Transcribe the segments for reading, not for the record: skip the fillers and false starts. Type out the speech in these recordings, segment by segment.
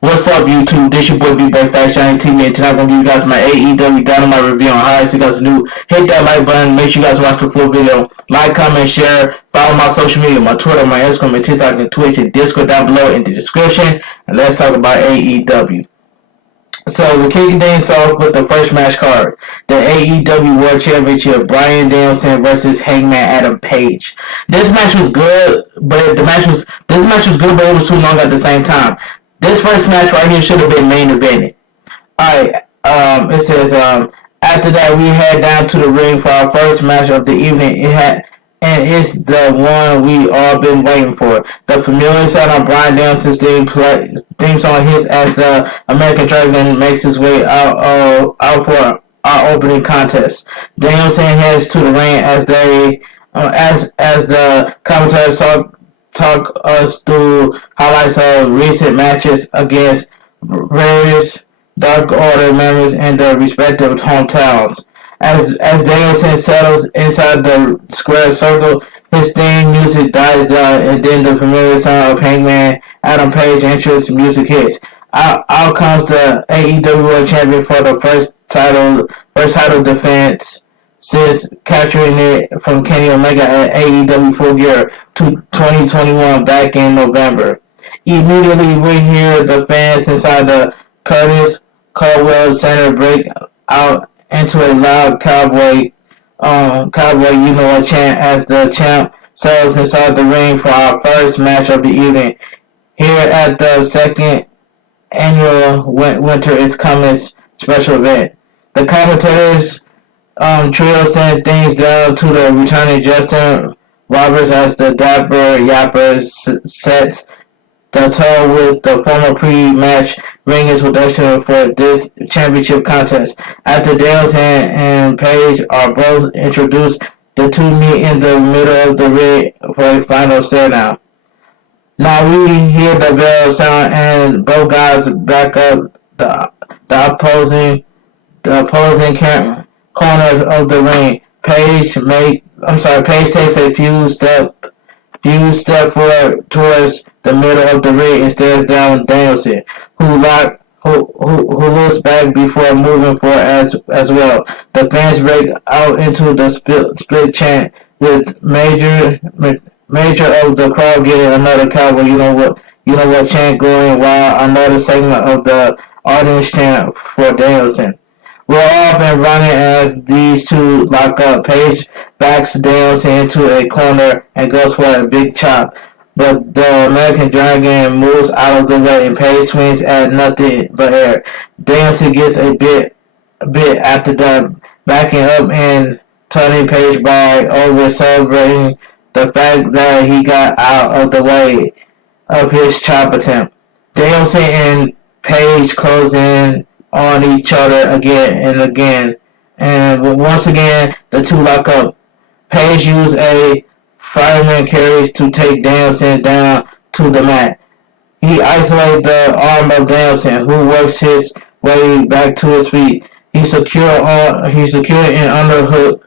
What's up, YouTube? This your boy Bigboyfactsjonnytv, and tonight I'm gonna give you guys my AEW Dynamite review on how you guys do. Hit that like button. Make sure you guys watch the full video. Like, comment, share. Follow my social media, my Twitter, my Instagram, and TikTok, and Twitch, and Discord down below in the description. And let's talk about AEW. So we're kicking things off with the first match card, the AEW World Championship, Bryan Danielson versus Hangman Adam Page. This match was good, but it was too long at the same time. This first match right here should have been main evented. Alright, it says, after that we head down to the ring for our first match of the evening. It's the one we all been waiting for. The familiar sound of Bryan Danielson's theme song hits as the American Dragon makes his way out for our opening contest. Danielson heads to the ring as the commentators talk us through highlights of recent matches against various Dark Order members in their respective hometowns. As Danielson settles inside the square circle, his theme music dies down, and then the familiar sound of Hangman Adam Page entrance music hits. Out comes the AEW World Champion for the first title defense since capturing it from Kenny Omega at AEW Full Gear 2021 back in November. Immediately we hear the fans inside the Curtis Caldwell Center break out into a loud cowboy you know what chant as the champ settles inside the ring for our first match of the evening. Here at the second annual Winter is Coming special event. The commentators trio sent things down to the returning Justin Roberts as the Dapper Yapper sets the tone with the former pre-match ring introduction for this championship contest. After Danielson and Page are both introduced, the two meet in the middle of the ring for a final stare-down. Now we hear the bell sound and both guys back up the opposing corners of the ring. Page takes a few step forward towards the middle of the ring and stares down Danielson, who looks back before moving forward as well. The fans break out into the split chant, with major of the crowd getting another cowboy you know what chant going, while another segment of the audience chant for Danielson. We're off and running as these two lock up. Page backs Danielson into a corner and goes for a big chop, but the American Dragon moves out of the way and Page swings at nothing but air. Danielson gets a bit after that, backing up and turning Page by over, celebrating the fact that he got out of the way of his chop attempt. Danielson and Page close in on each other again, and once again the two lock up. Page used a fireman carriage to take Danielson down to the mat. He isolates the arm of Danielson, who works his way back to his feet. He secured an underhook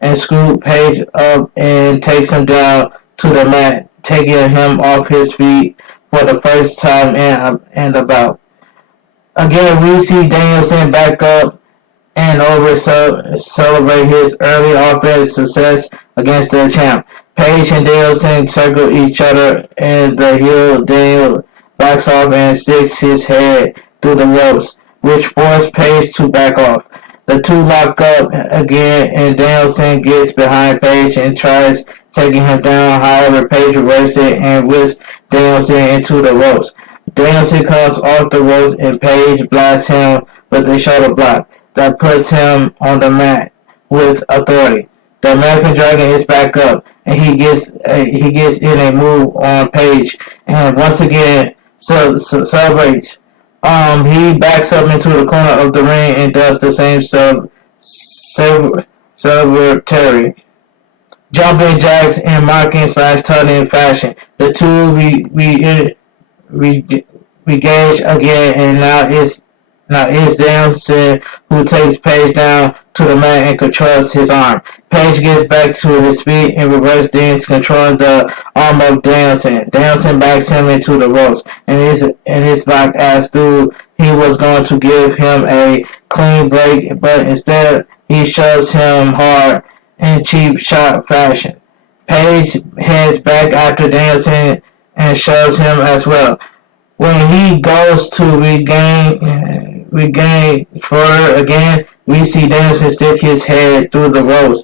and scooped Page up and takes him down to the mat, taking him off his feet for the first time and about. Again, we see Danielson back up and celebrate his early offensive success against the champ. Page and Danielson circle each other, and the heel Daniel backs off and sticks his head through the ropes, which forces Page to back off. The two lock up again, and Danielson gets behind Page and tries taking him down. However, Page reverses it and whips Danielson into the ropes. Danielson comes off the ropes and Page blasts him with a shoulder block that puts him on the mat with authority. The American Dragon is back up and he gets in a move on Page and once again celebrates. He backs up into the corner of the ring and does the same celebratory jumping jacks in mocking / turning fashion. The two engage again, and now it's Now it's Danielson who takes Page down to the mat and controls his arm. Page gets back to his feet and reverse Dean's controlling the arm of Danielson. Danielson backs him into the ropes and it's like as though he was going to give him a clean break, but instead he shoves him hard in cheap shot fashion. Page heads back after Danielson and shoves him as well. When he goes to regain further again, we see Danielson stick his head through the ropes,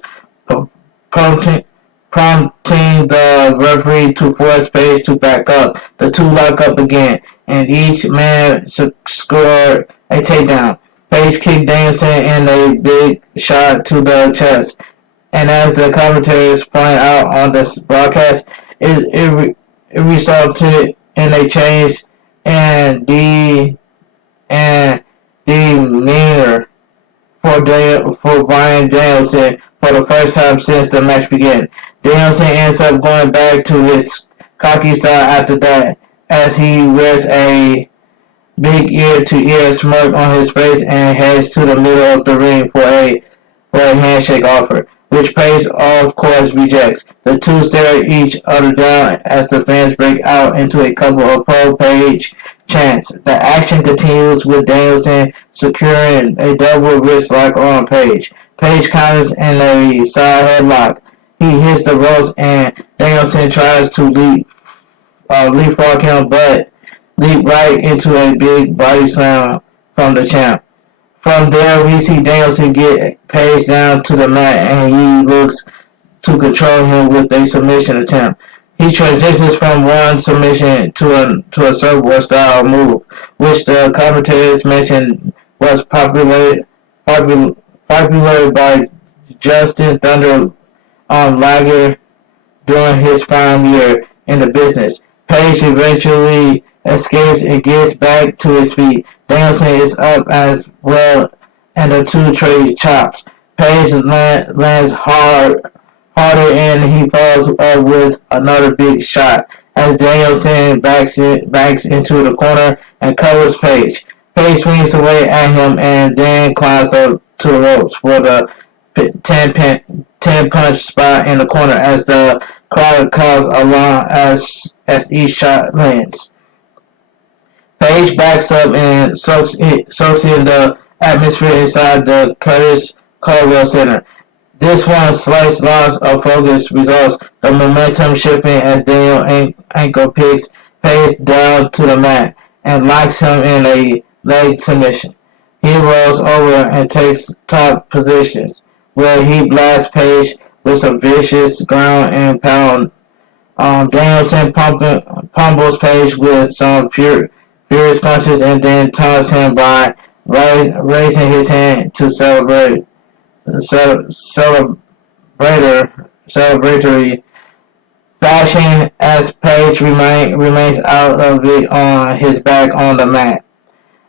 prompting the referee to force Page to back up. The two lock up again, and each man scored a takedown. Page kicked Danielson in a big shot to the chest, and as the commentators point out on this broadcast, it resulted in a change and demeanor for Bryan Danielson for the first time since the match began. Danielson ends up going back to his cocky style after that, as he wears a big ear-to-ear smirk on his face and heads to the middle of the ring for a handshake offer, which Page of course rejects. The two stare each other down as the fans break out into a couple of pro-Page chants. The action continues with Danielson securing a double wrist lock on Page. Page counters in a side headlock. He hits the ropes and Danielson tries to leapfrog him, but leap right into a big body slam from the champ. From there, we see Danielson get Page down to the mat and he looks to control him with a submission attempt. He transitions from one submission to a surfboard style move, which the commentators mentioned was populated by Justin Thunder Liger during his prime year in the business. Page eventually escapes and gets back to his feet. Danielson is up as well, and the two trade chops. Page lands harder, and he follows up with another big shot as Danielson backs into the corner and covers Page. Page swings away at him and then climbs up to the ropes for the 10 punch spot in the corner as the crowd calls along as each shot lands. Page backs up and soaks in the atmosphere inside the Curtis Caldwell Center. This one slight loss of focus results the momentum shifting as Daniel ankle picks Page down to the mat and locks him in a leg submission. He rolls over and takes top positions, where he blasts Page with some vicious ground and pound. Danielson pummels Page with some furious punches and then taunts him by raising his hand to celebratory fashion as Page remains out of it on his back on the mat.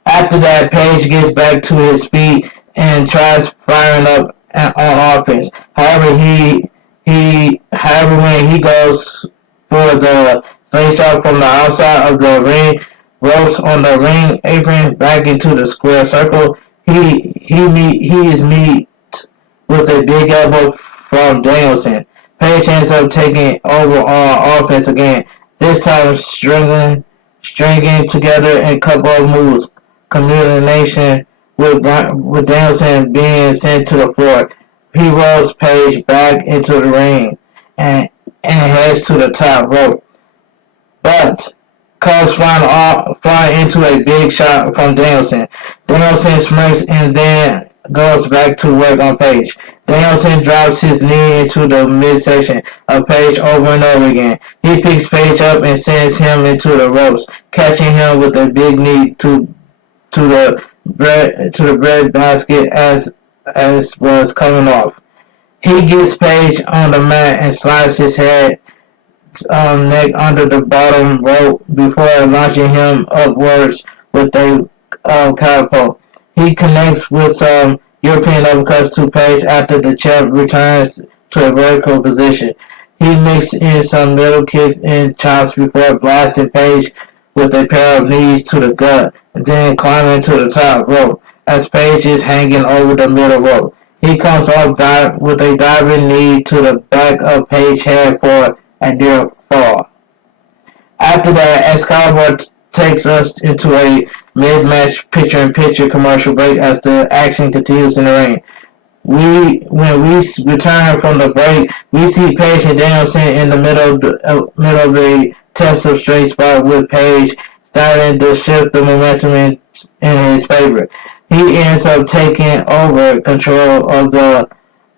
After that, Page gets back to his feet and tries firing up on offense. However, when he goes for the slingshot from the outside of the ring ropes on the ring apron back into the square circle, he is met with a big elbow from Danielson. Page ends up taking over on offense again, this time stringing together a couple of moves, combination with Danielson being sent to the floor. He rolls Page back into the ring and heads to the top rope, but comes flying into a big shot from Danielson. Danielson smirks and then goes back to work on Page. Danielson drops his knee into the midsection of Page over and over again. He picks Page up and sends him into the ropes, catching him with a big knee to the bread basket as was coming off. He gets Page on the mat and slides his head neck under the bottom rope before launching him upwards with a catapult. He connects with some European uppercuts to Page after the champ returns to a vertical position. He mixes in some middle kicks and chops before blasting Page with a pair of knees to the gut, and then climbing to the top rope as Page is hanging over the middle rope. He comes off with a diving knee to the back of Page's head for a near fall. After that, Excalibur takes us into a mid-match picture-in-picture commercial break as the action continues in the ring. When we return from the break, we see Page and Danielson in the middle of a test of straight spot with Page starting to shift the momentum in his favor. He ends up taking over control of the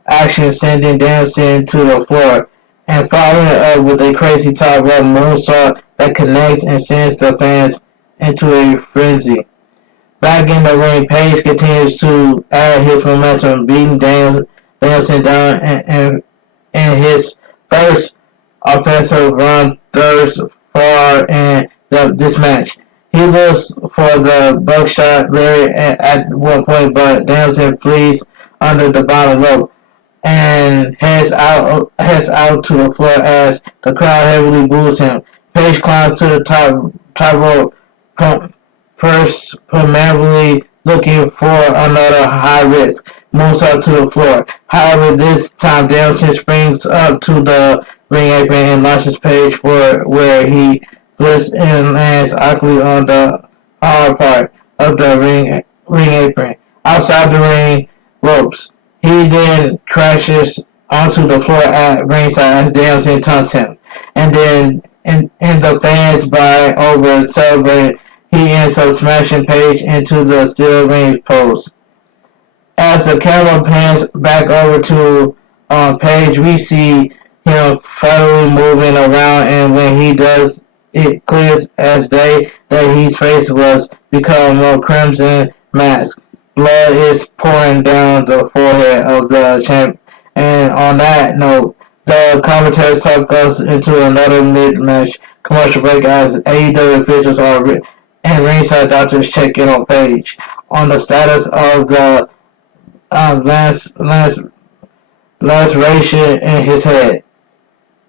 action, sending Danielson to the floor and following it up with a crazy top rope moonsault that connects and sends the fans into a frenzy. Back in the ring, Page continues to add his momentum, beating Danielson down in his first offensive run thus far in this match. He looks for the buckshot lariat at one point, but Danielson flees under the bottom rope and heads out to the floor as the crowd heavily boos him. Page climbs to the top rope, primarily looking for another high-risk moonsault to the floor. However, this time Danielson springs up to the ring apron and launches Page where he flips and lands awkwardly on the hard part of the ring apron outside the ring ropes. He then crashes onto the floor at ringside as Danielson taunts him, and then in the fans buy over celebrating. He ends up smashing Page into the steel ring post. As the camera pans back over to Page, we see him finally moving around, and when he does, it clears as day that his face was becoming more crimson mask. Blood is pouring down the forehead of the champ, and on that note, the commentators talk us into another mid-match commercial break as AEW officials and ringside doctors check in on Page on the status of the laceration in his head.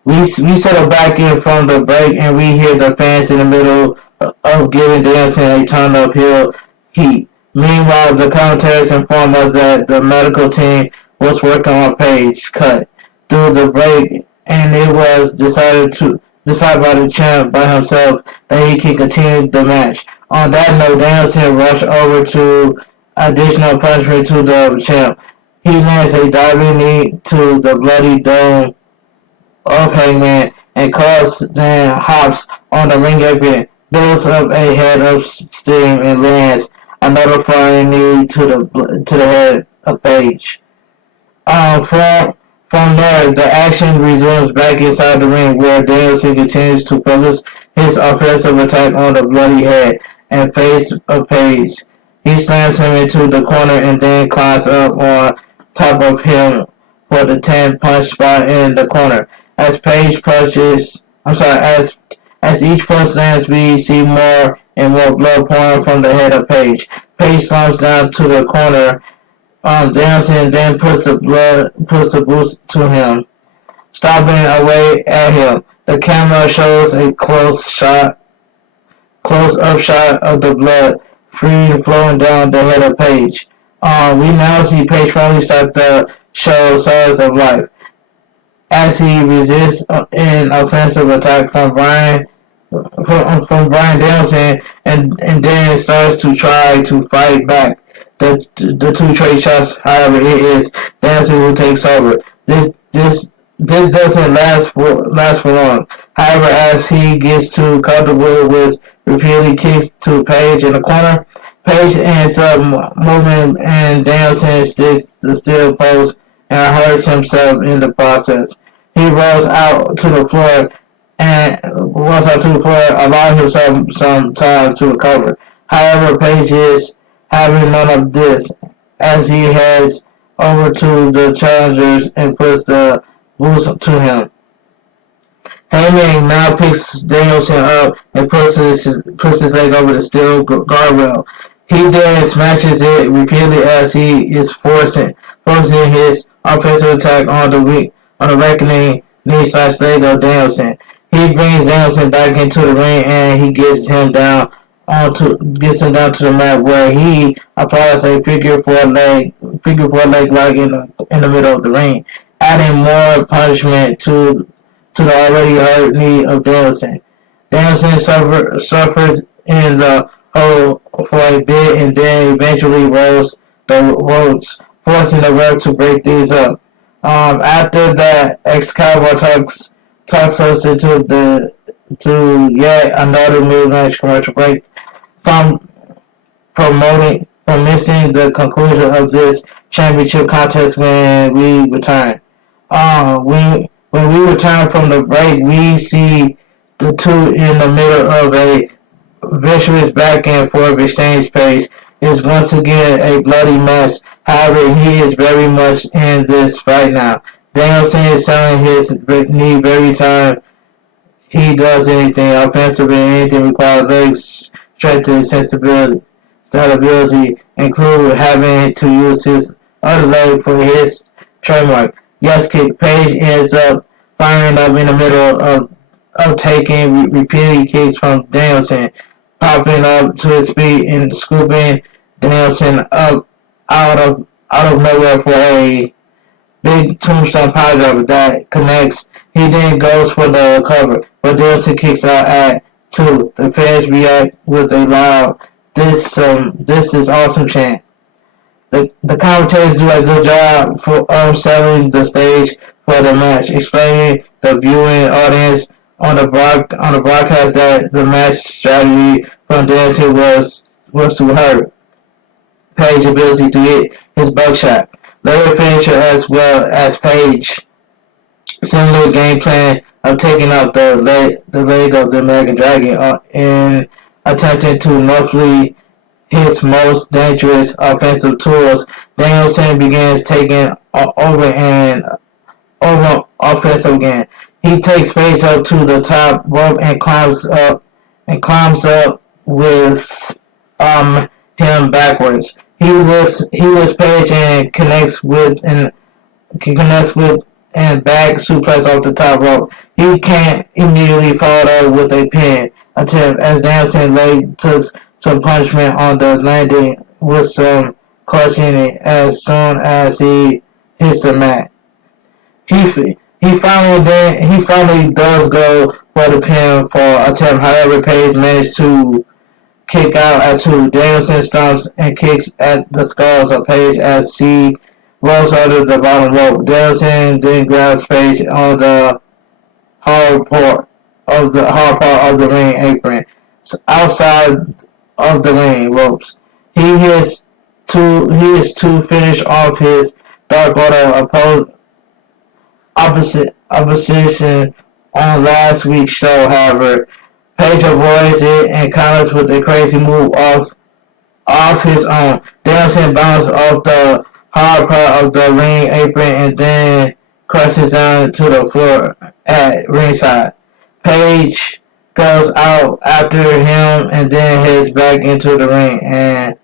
We settle back in from the break and we hear the fans in the middle of giving Danielson a ton of heel heat. Meanwhile, the commentators inform us that the medical team was working on Page cut through the break, and it was decided by the champ by himself that he can continue the match. On that note, Danielson rushed over to additional punishment to the champ. He lands a diving knee to the bloody dome of Hangman, and Carlos then hops on the ring apron, builds up a head of steam, and lands another flying knee to the head of Page. From there, the action resumes back inside the ring, where Danielson continues to focus his offensive attack on the bloody head and face of Page. He slams him into the corner and then climbs up on top of him for the 10-punch spot in the corner. As Page punches, as each punch lands, we see more and more blood pouring from the head of Page. Page slumps down to the corner. Danielson then puts the boots to him, stopping away at him. The camera shows a close-up shot of the blood freely flowing down the head of Page. We now see Page finally start to show signs of life as he resists an offensive attack from Bryan Danielson and then starts to try to fight back the two trade shots. However, it is Danielson who takes over. This doesn't last for long. However, as he gets too comfortable with repeatedly kicks to Page in the corner, Page ends up moving and Danielson sticks the steel post and hurts himself in the process. He rolls out to the floor, allowing himself some time to recover. However, Page is having none of this as he heads over to the challengers and puts the boots to him. Hangman now picks Danielson up and puts his leg over the steel guardrail. He then smashes it repeatedly as he is forcing his offensive attack on the reckoning knee/leg of Danielson. He brings Danielson back into the ring and he gets him down to the mat where he applies a figure four leg lock in the middle of the ring, adding more punishment to the already hurt knee of Danielson. Danielson suffers in the hole for a bit and then eventually rolls the ropes, forcing the ref to break these up. After that, ex-Cowboy talks us to yet another mid-match commercial break. From missing the conclusion of this championship contest when we return. When we return from the break, we see the two in the middle of a vicious back and forth exchange. Page is once again a bloody mess. However, he is very much in this right now. Danielson is selling his knee every time he does anything offensive and anything requires legs, strength, and stability, include having to use his other leg for his trademark yes kick. Page ends up firing up in the middle of taking repeated kicks from Danielson, popping up to his feet and scooping Danielson up out of nowhere for a big tombstone piledriver that connects. He then goes for the cover, but Danielson kicks out at 2. The fans react with a loud "This is awesome" chant. The commentators do a good job of selling the stage for the match, explaining the viewing audience on the broadcast that the match strategy from Danielson was to hurt Page's ability to hit his buckshot. Later finisher as well as Page similar game plan of taking out the leg of the American Dragon in attempting to normally his most dangerous offensive tools. Danielson begins taking over offensive again. He takes Page up to the top rope and climbs up with him backwards. He lifts Page and connects with and back suplex off the top rope. He can't immediately follow with a pin attempt as Danielson leg took some punishment on the landing with some clutching it as soon as he hits the mat. He finally does go for the pin for attempt. However, Page managed to kick out at 2. Danielson stomps and kicks at the skulls of Page as he rolls under the bottom rope. Danielson then grabs Page on the hard part of the ring apron, outside of the ring ropes. He is to finish off his Dark Order opposition on last week's show. However, Page avoids it and counters with a crazy move off his own. Danielson bounces off the hard part of the ring apron and then crashes down to the floor at ringside. Page goes out after him and then heads back into the ring, and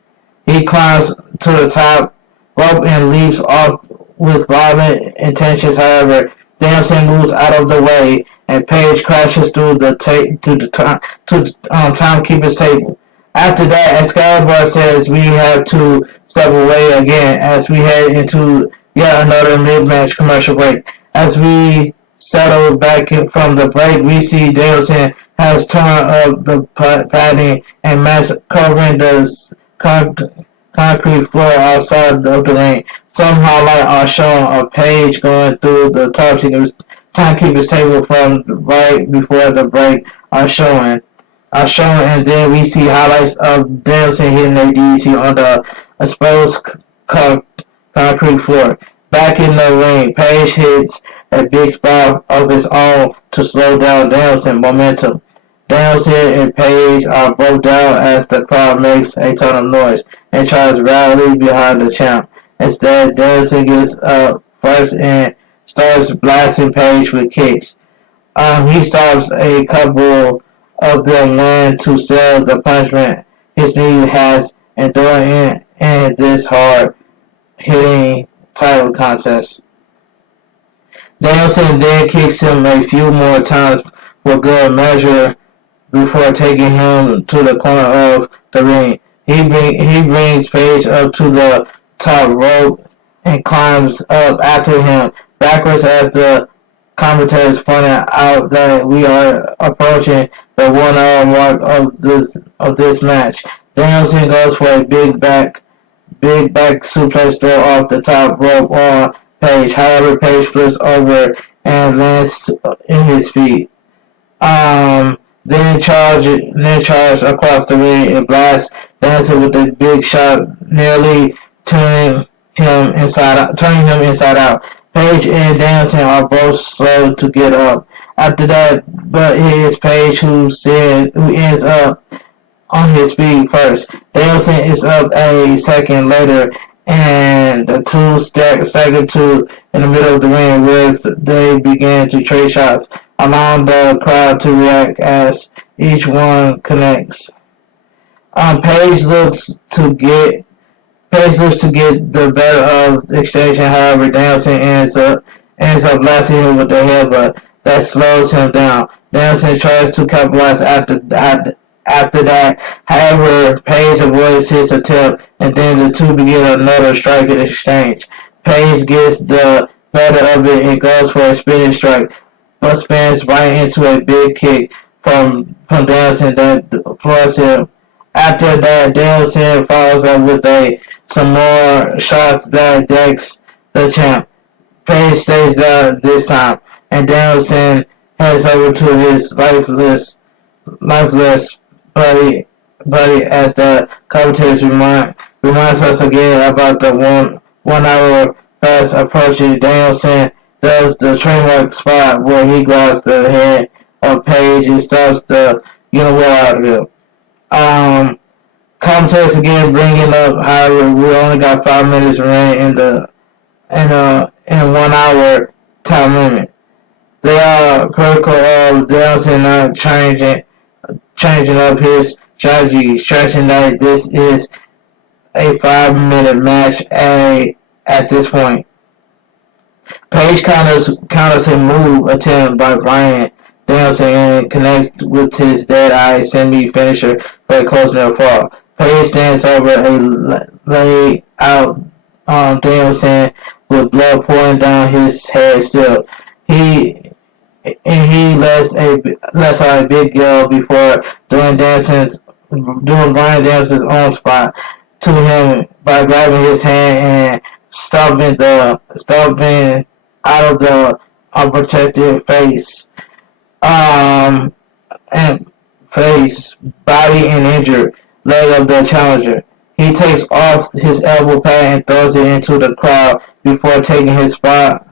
he climbs to the top rope and leaps off with violent intentions. However, Danielson moves out of the way and Page crashes through the timekeeper's table. After that, Excalibur says we have to step away again as we head into yet another mid-match commercial break. As we settle back from the break, we see Danielson has torn up the padding and mats covering the concrete floor outside of the ring. Some highlights are shown of Page going through the timekeeper's table from right before the break are shown, and then we see highlights of Danielson hitting a DDT on the exposed concrete floor. Back in the ring, Page hits a big spot of his own to slow down Danielson's momentum. Danielson and Page are both down as the crowd makes a ton of noise and tries to rally behind the champ. Instead, Danielson gets up first and starts blasting Page with kicks. He stops a couple of them when to sell the punishment his knee has endured in this hard-hitting title contest. Danielson then kicks him a few more times for good measure before taking him to the corner of the ring. He brings Page up to the top rope and climbs up after him, backwards as the commentators pointed out that we are approaching the 1 hour mark of this match. Danielson goes for a big back suplex throw off the top rope on Page. However, Page flips over and lands in his feet. Then charge across the ring and blasts Danielson with a big shot, nearly turning him inside out. Page and Danielson are both slow to get up. After that, but it is Page who ends up on his feet first. Danielson is up a second later, and the two stagger two in the middle of the ring where they begin to trade shots, allowing the crowd to react as each one connects. Page looks to get the better of the exchange. However, Danielson ends up blasting him with the headbutt that slows him down. Danielson tries to capitalize after that. However, Page avoids his attempt, and then the two begin another striking exchange. Page gets the better of it and goes for a spinning strike, but spins right into a big kick from Danielson that floors him. After that, Danielson follows up with some more shots that decks the champ. Page stays down this time, and Danielson heads over to his lifeless buddy as the commentators reminds us again about the 1 hour fast approaching. Danielson does the trademark spot where he grabs the head of Page and stops the what out of him. Commentators again bringing up, however, we only got 5 minutes remaining in 1 hour time limit. They are critical of Danielson not changing up his strategy, stressing that this is a 5-minute match at this point. Page counters a move attempt by Bryan Danielson and connects with his dead-eye semi-finisher for a close near fall. Page stands over a laid-out Danielson with blood pouring down his head still. He lets out a big yell before doing Bryan Danielson's own spot to him by grabbing his hand and stomping out of the unprotected face, body and injured leg of the challenger. He takes off his elbow pad and throws it into the crowd before taking his spot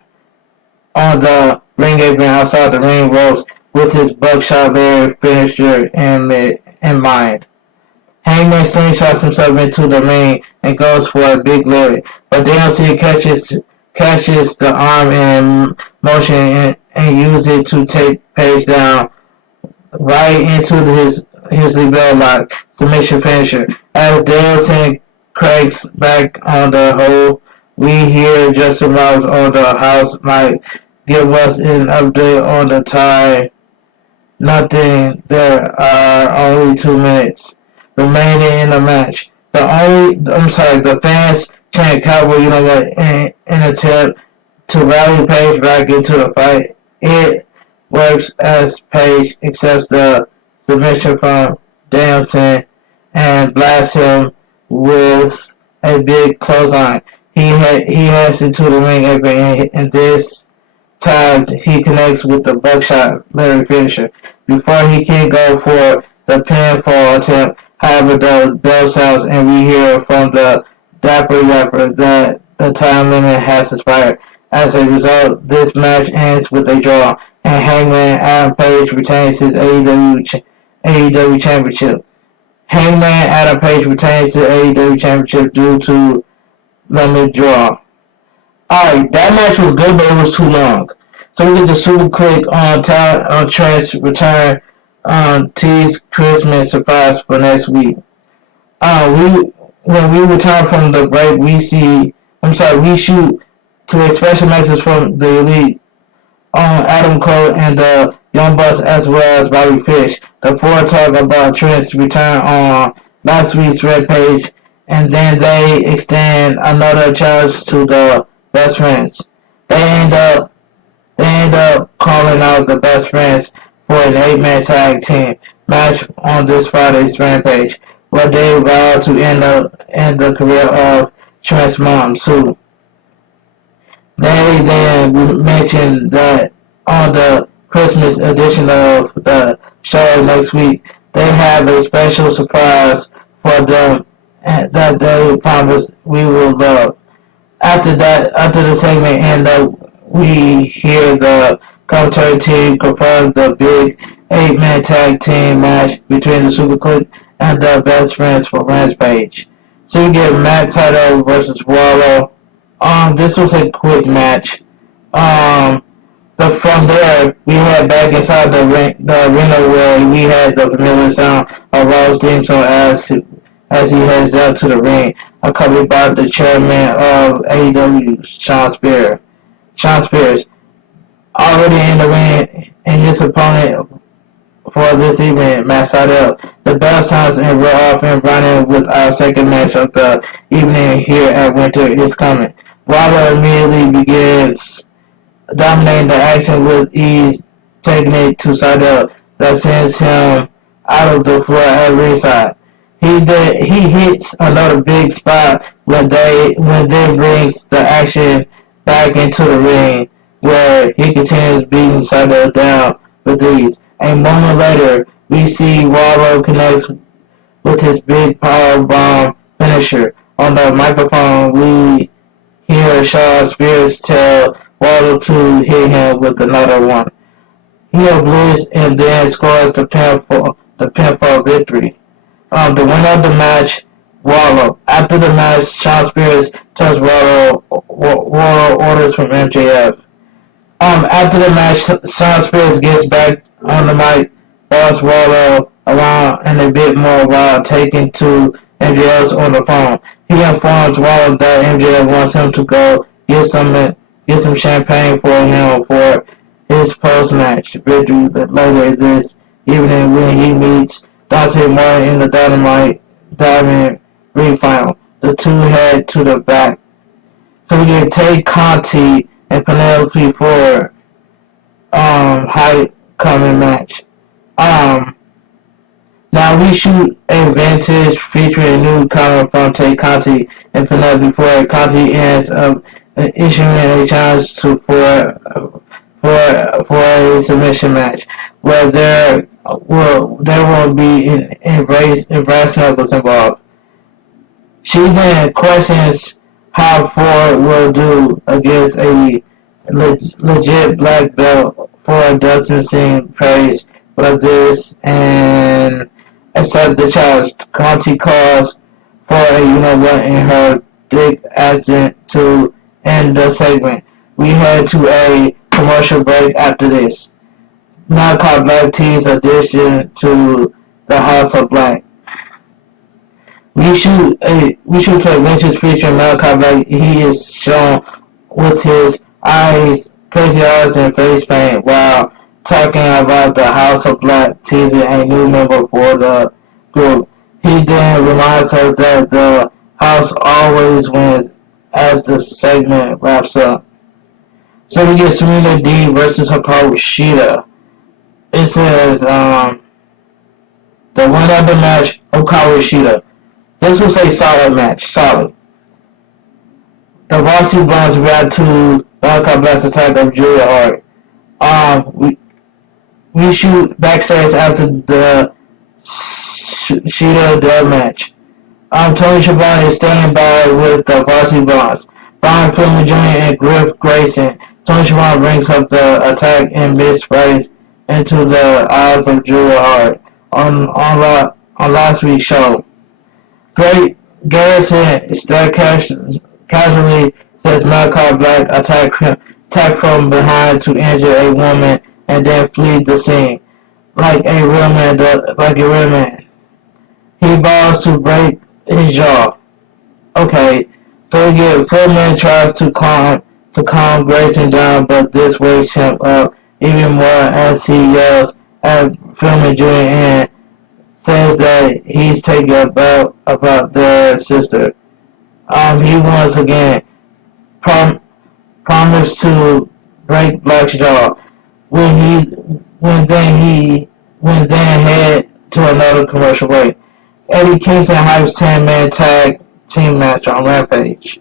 on the ring apron outside the ring ropes with his buckshot layer finisher in mind. Hangman slingshots himself into the ring and goes for a big lariat, but Danielson catches the arm in motion and uses it to take Page down right into his libero lock submission finisher. As Danielson cranks back on the hole, we hear Justin Miles on the house mic give us an update on the time. Nothing. There are only 2 minutes remaining in the match. The fans chant "Cowboy, in an attempt to rally Page back into the fight. It works as Page accepts the submission from Danielson and blasts him with a big clothesline. He heads into the ring apron, and this time he connects with the buckshot Larry finisher before he can go for the pinfall attempt. However, the bell sounds and we hear from the Dapper Yapper that the time limit has expired. As a result, this match ends with a draw, and Hangman Adam Page retains his AEW Championship. Hangman Adam Page retains the AEW Championship due to limit draw. Alright, that match was good, but it was too long. So we get the super click on Trent's return tease Christmas surprise for next week. When we return from the break, we shoot to a special message from the Elite on Adam Cole and the Young Bucks as well as Bobby Fish. The four talk about Trent's return on last week's Rampage, and then they extend another challenge to the Best Friends. They end up calling out the Best Friends for an 8-man tag team match on this Friday's Rampage, where they vow to end the career of Trent's mom, Sue. They then mentioned that on the Christmas edition of the show next week, they have a special surprise for them that they promise we will love. After the segment ends, we hear the commentary team confirm the big 8-man tag team match between the Super Click and the Best Friends for Rampage. So we get Matt Sydal versus Wallow. This was a quick match. From there, we head back inside the arena where we had the familiar sound of Raw's theme song as he heads down to the ring, accompanied by the chairman of AEW, Shawn Spears. Already in the ring, and his opponent for this evening, Matt Sydal. The bell sounds and we're off and running with our second match of the evening here at Winter is Coming. Wallow immediately begins dominating the action with ease, taking it to Sydal that sends him out of the floor at ringside. He hits another big spot when they brings the action back into the ring, where he continues beating Sydal down with ease. A moment later, we see Wallow connects with his big power bomb finisher. On the microphone, we hear Shawn Spears tell Wallow to hit him with another one. He obliges and then scores the pinfall victory. The winner of the match, Wallow. After the match, Shawn Spears tells Wallow orders from MJF. After the match, Shawn Spears gets back on the mic, boss Wallow around and a bit more while taking to MJF on the phone. He informs Wallow that MJF wants him to go get some champagne for him for his post-match victory later this evening when he meets Dante Martin in the Diamond Ring final. The two head to the back. So we get Tay Conti and Penelope Ford homecoming match. Now we shoot a vintage featuring a new comment from Tay Conti and Penelope Ford. Conti ends up issuing a challenge for a submission match where there will be brass knuckles involved. She then questions how Ford will do against a legit black belt. Ford doesn't seem praised for this and accept the challenge. Conti calls for a in her thick accent to end the segment. We head to a commercial break after this. Now called Black T's addition to the House of Black. We shoot to a vintage featuring Malachi Black. He is shown with his crazy eyes and face paint while talking about the House of Black, teasing a new member for the group. He then reminds us that the house always wins as the segment wraps up. So we get Serena D versus Hikaru Shida. It says, the winner of the match, Hikaru Shida. This was a solid match. Solid. The Varsity Blondes react to Malachi Black's attack of Julia Hart. We shoot backstage after the Shida death match. Tony Schiavone is standing by with the Varsity Blondes. Brian Pillman Jr. and Griff Grayson. Tony Schiavone brings up the attack and mid-sprays into the eyes of Julia Hart on last week's show. Great Garrison casually says Malachi Black attack from behind to injure a woman and then flee the scene like a real man. He vows to break his jaw. Okay, so again, Pillman tries to calm Grayson down, but this wakes him up even more as he yells at filming Junior and says that he's taking about their sister. He once again promised to break Black's jaw when then head to another commercial break. Eddie Kingston hypes 10-man tag team match on Rampage.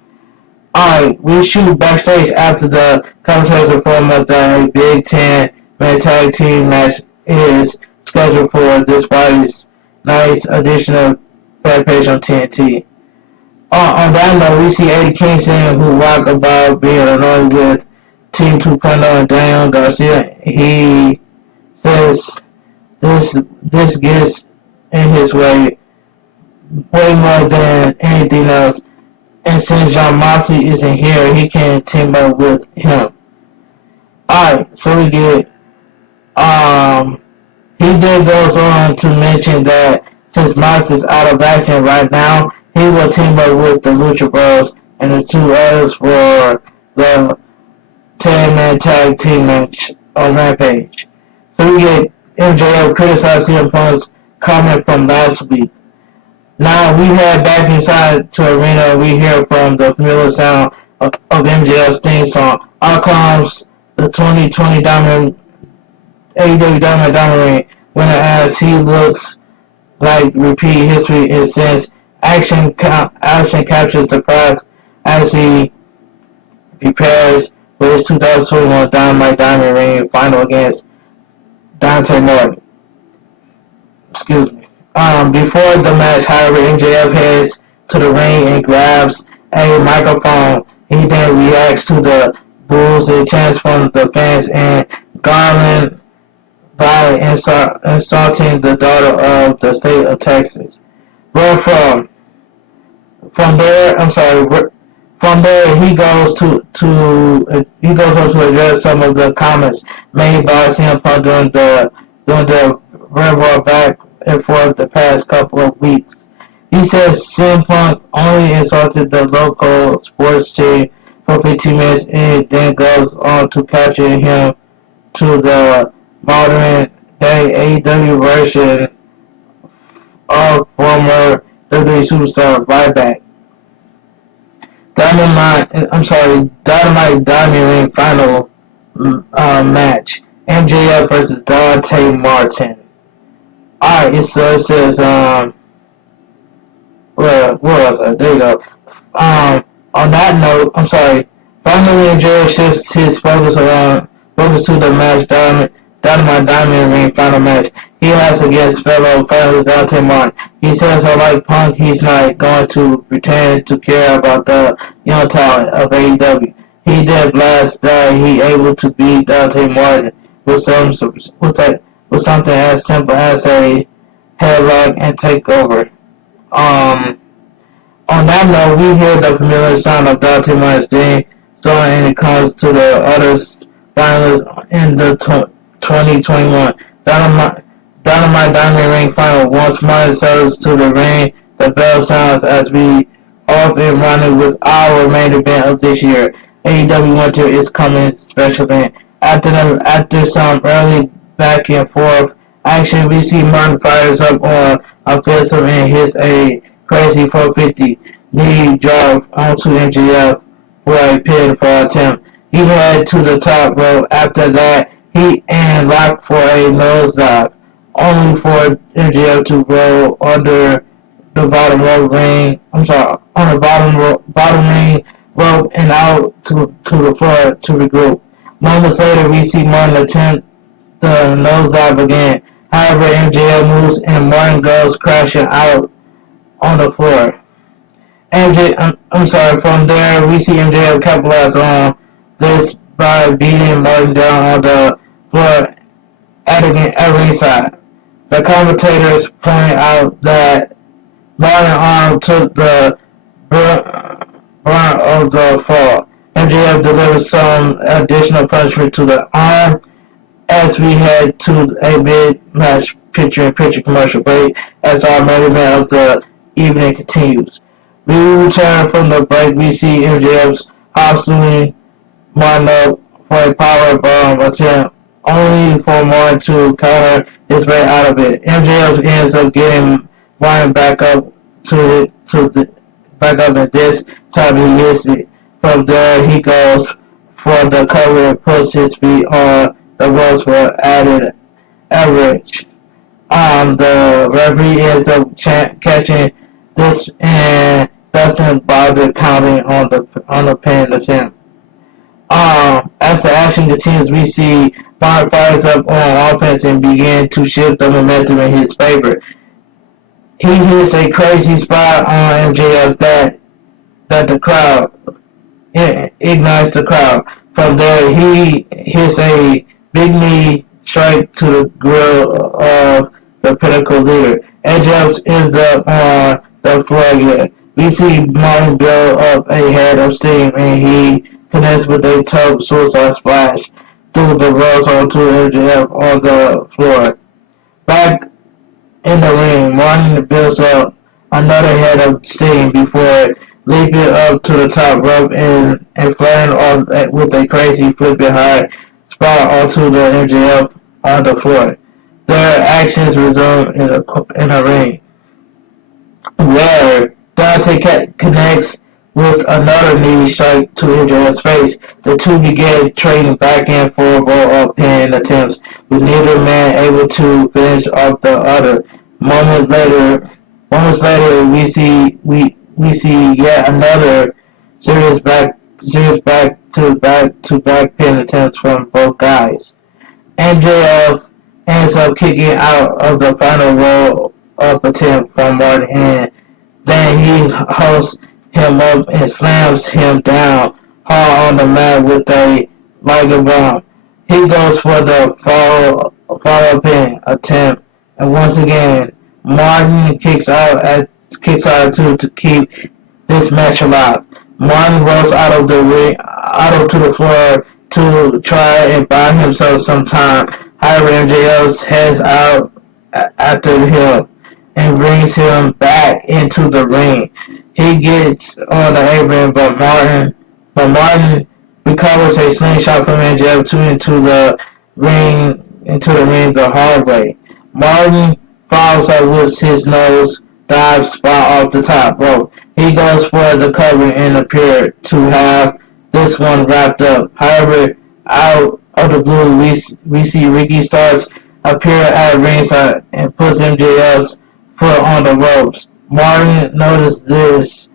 Alright, we shoot backstage after the commentators inform us that a big 10-man tag team match is scheduled for this Friday's night's edition of Rampage on TNT. On that note, we see Eddie Kingston, who rock about being annoyed with Team 2.0 and Daniel Garcia. He says this gets in his way more than anything else. And since John Moxley isn't here, he can team up with him. Alright, so we get he then goes on to mention that since Moxley's out of action right now, he will team up with the Lucha Bros and the two others for the 10-man tag team match on Rampage. So we get MJF criticizing CM Punk's comment from last week. Now we head back inside to arena and we hear from the familiar sound of MJF's theme song. Out comes the 2020 AEW Dynamite ring winner as he looks like repeat history and since action captures the prize as he prepares for his 2021 Dynamite Diamond Ring final against Dante Martin. Excuse me. Before the match, however, MJF heads to the ring and grabs a microphone. He then reacts to the boos and chants from the fans and Garland by insulting the daughter of the state of Texas. But from there, he goes on to address some of the comments made by CM Punk during the verbal back and forth the past couple of weeks. He says CM Punk only insulted the local sports team for 15 minutes and then goes on to capture him to the modern day AEW version of former WWE superstar Ryback. Dynamite Diamond Ring final match. MJF versus Dante Martin. Alright, it says, where was I? There you go. On that note, finally MJF shifts his focus to the match, Dynamite Diamond Ring final match. He has against fellow finalist Dante Martin. He says, unlike Punk, he's not going to pretend to care about the young talent of AEW. He then blasts that he able to beat Dante Martin with something as simple as a headlock and takeover. On that note, we hear the familiar sound of Dante Martin's theme song and it comes to the other finalists in the 2021 Dynamite Diamond Ring final. Once Martin settles to the ring, the bell sounds as we off and running with our main event of this year. AEW Winter is coming special event. After some early back and forth action, we see Martin fires up on a pistol and hits a crazy 450 knee drop onto MJF for a pinfall attempt. He head to the top rope. After that, he and lock for a nosedive, only for MJF to roll under the bottom ring rope and out to the floor to regroup. Moments later, we see Martin attempt the nosedive again. However, MJF moves and Martin goes crashing out on the floor. From there, we see MJF capitalize on this by beating Martin down on the floor at ringside. The commentators point out that Martin's arm took the brunt of the fall. MJF delivers some additional punishment to the arm as we head to a mid-match picture-in-picture commercial break as our main event of the evening continues. We return from the break. We see MJF's hustling Martin up for a power bomb attempt only for Martin to counter his way out of it. MJF ends up getting Martin back up back up, and this time he missed it. From there, he goes for the cover and puts his feet on the ropes for added average. The referee ends up catching this and doesn't bother counting on the pin attempt. As the action continues, we see Martin fires up on offense and begin to shift the momentum in his favor. He hits a crazy spot on MJF that the crowd ignites the crowd. From there, he hits a big knee strike to the grill of the Pinnacle leader. MJF ends up on the floor again. We see Martin build up a head of steam, and he connects with a tub suicide splash through the ropes onto MJF on the floor. Back in the ring, Martin builds up another head of steam before leaping up to the top rope and flying off with a crazy flip behind spot onto the MJF on the floor. Their actions resume in the ring, where Dante connects with another knee strike to MJF's face. The two begin trading back and forth roll-up pin attempts, with neither man able to finish off the other. Moments later, we see yet another serious back-to-back pin attempts from both guys. MJF ends up kicking out of the final roll-up attempt from Martin, and then he hosts him up and slams him down hard on the mat with a Liger bomb. He goes for the follow pin attempt, and once again, Martin kicks out to keep this match alive. Martin rolls out of the ring, to the floor to try and buy himself some time. However, MJF heads out after him and brings him back into the ring. He gets on the apron, but Martin recovers a slingshot from MJF into the ring the hard way. Martin follows up with his nose dive spot off the top rope. He goes for the cover and appears to have this one wrapped up. However, out of the blue, we see Ricky Starks appear at ringside and puts MJF's foot on the ropes. Martin notices this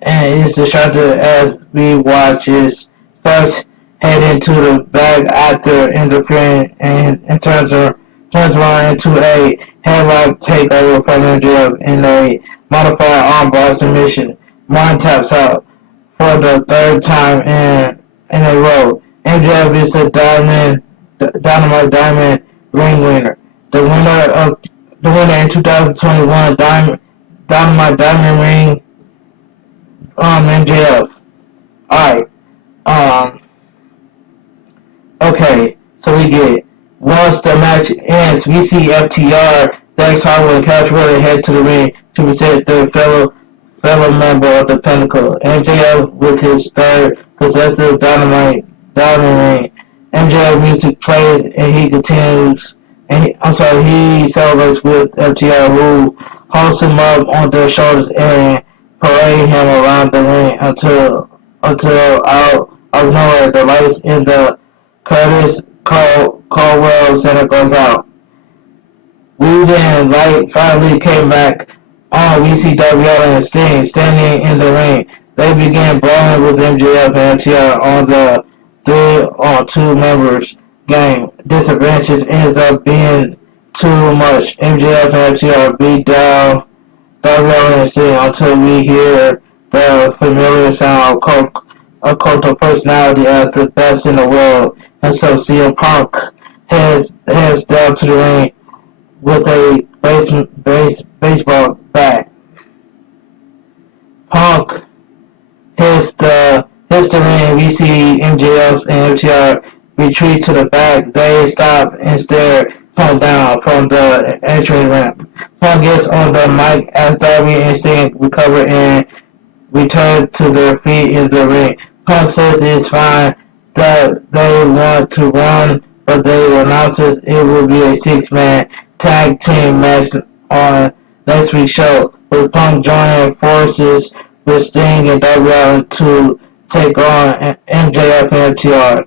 and is distracted as we watches Starks head into the back after interfering and turns around into a headlock takeover from MJF in a modified armbar submission. Martin taps out for the third time in a row. MJF is the Dynamite Diamond ring winner. The winner in 2021 Dynamite Diamond ring MJF. Alright. Okay, so we get once the match ends, we see FTR, Dax Harwood, and Couch Willie head to the ring to present their fellow member of the Pinnacle. MJF with his third possessive Dynamite Diamond ring. MJF music plays and he continues. He celebrates with FTR, who holds him up on their shoulders and parade him around the ring until out of nowhere the lights in the Curtis Caldwell Center goes out. We then finally came back on. We see Darby Allin and Sting standing in the ring. They began brawling with MJF and FTR on the 3-on-2 members game. This advantage ends up being too much. MJF and FTR beat down Darby Allin and Sting until we hear the familiar sound of cult of personality as the best in the world. And so CM Punk heads down to the ring with a baseball bat. Punk hits the ring. We see MJF and FTR retreat to the back. They stop and stare Punk down from the entry ramp. Punk gets on the mic as Darby and Sting recover and return to their feet in the ring. Punk says it's fine, that they want to run but they announced it will be a six-man tag team match on next week's show, with Punk joining forces with Sting and WWE to take on MJF and FTR.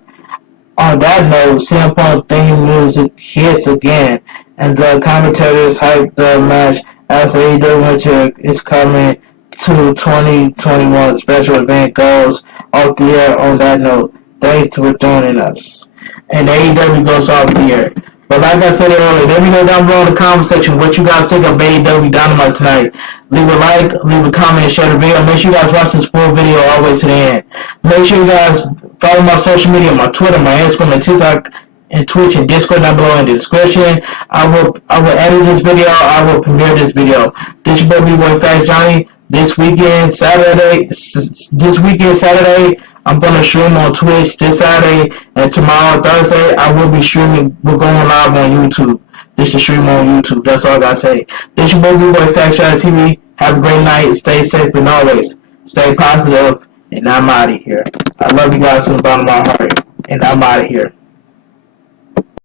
On that note, CM Punk theme music hits again, and the commentators hype the match as AEW Winter is coming to 2021 special event goes off the air. On that note, thanks for joining us. And AEW goes off the air. But like I said earlier, let me know down below in the comment section what you guys think of AEW Dynamite tonight. Leave a like, leave a comment, share the video. Make sure you guys watch this full video all the way to the end. Make sure you guys follow my social media, my Twitter, my Instagram, my TikTok, and Twitch and Discord down below in the description. I will edit this video. I will premiere this video. This is your boy Bigboyfactsjonny. This weekend Saturday, I'm gonna stream on Twitch this Saturday, and tomorrow Thursday I will be streaming. We're going live on YouTube. This is stream on YouTube. That's all I gotta say. This is your boy Bigboyfactsjonnytv. Have a great night. Stay safe and always stay positive. And I'm out of here. I love you guys from the bottom of my heart. And I'm out of here.